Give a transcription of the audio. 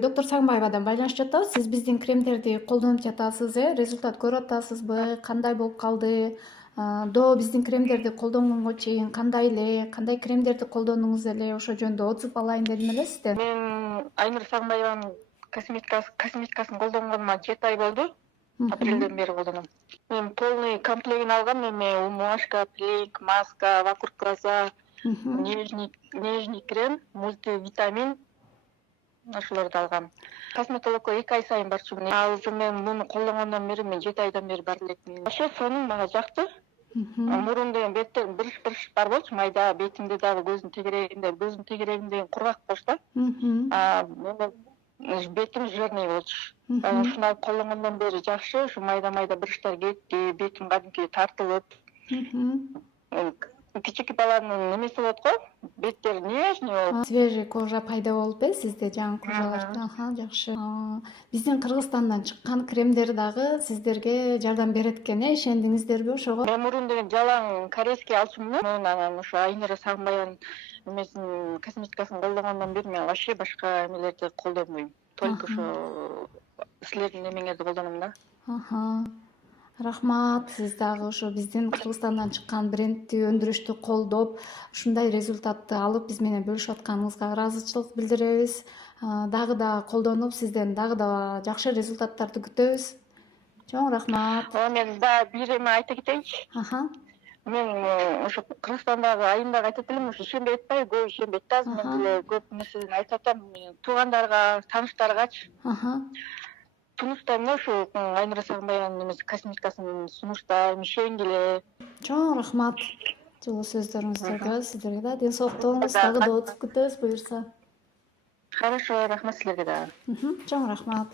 Доктор Сагынбаевадан байланышып жатабыз. Сиз биздин кремдерди колдонуп жатасыз, результат көрүп атасызбы? Кандай болуп калды? До биздин кремдерди колдонгонго чейин кандай эле, кандай кремдерди колдондуңуз эле? Ошол жөнүндө отзуп алайын дедим эле сизден. Мен Айнур Сагынбаеванын косметикасын колдонгонума 7 ай болду. Апрелден бери колдоном. Мен полный комплектин алгам. Эми умывашка, пилинг, маска, вокруг глаза, нежный крем, мультивитамин ошолорду алгам. Косметологко 2 ай сайын барчумун. Уже мен муну колдонгондон бери, мен 7 айдан бери барып элекмин. Вообще сонун мага жакты. Мурун деген бетте бырыш бар болчу, майда бетимде дагы көздүн тегерегинде деген кургак болчу да. Бетим жирный болчу. Ушуну алып колдонгондон бери жакшы. Ушу майда бырыштар кетти, бетим кадимки тартылып. Кичик баланын немеси болот го, беттери нежный болуп. Свежий кожа пайда болуп сизде жаңы кожалар. Жакшы. Биздин Кыргызстандан чыккан кремдер дагы сиздерге жардам берет экен, ишендиңиздерби ошого? Мен мурун деген жалаң корейский алчумун. Анан ошо Айнура Сагынбаеванын эмесин косметикасын колдонгондон бери мен вообще башка эмелерди колдонбойм. Только ошо силердин эмеңерди колдоном да. Рахмат, сиз дагы ошо биздин Кыргызстандан чыккан брендти өндүрүштү колдоп, ушундай результатты алып биз менен бөлүшүп атканыңызга ыраазычылык билдиребиз. Дагы да колдонуп, сизден дагы да жакшы результаттарды күтөбүз. Чоң рахмат. Мен да бир эме айта кетейинчи. Мен ошо Кыргызстандагы айымдарга айтат элем, ошо ишенбей атпайбы, көп ишенбейт да. Мен деле көп нерседен айтып атам туугандарга, тааныштаргачы. Сунуштайм да, ушу Айнура Сагынбаеванын эмеси косметикасын сунуштайм, ишенгиле. Чоң рахмат. Жылуу сөздөрүңүзгө, сиздерге да ден соолукту болуңуз, дагы да отзуп күтөбүз буюрса. Хорошо, рахмат силерге да. Чоң рахмат.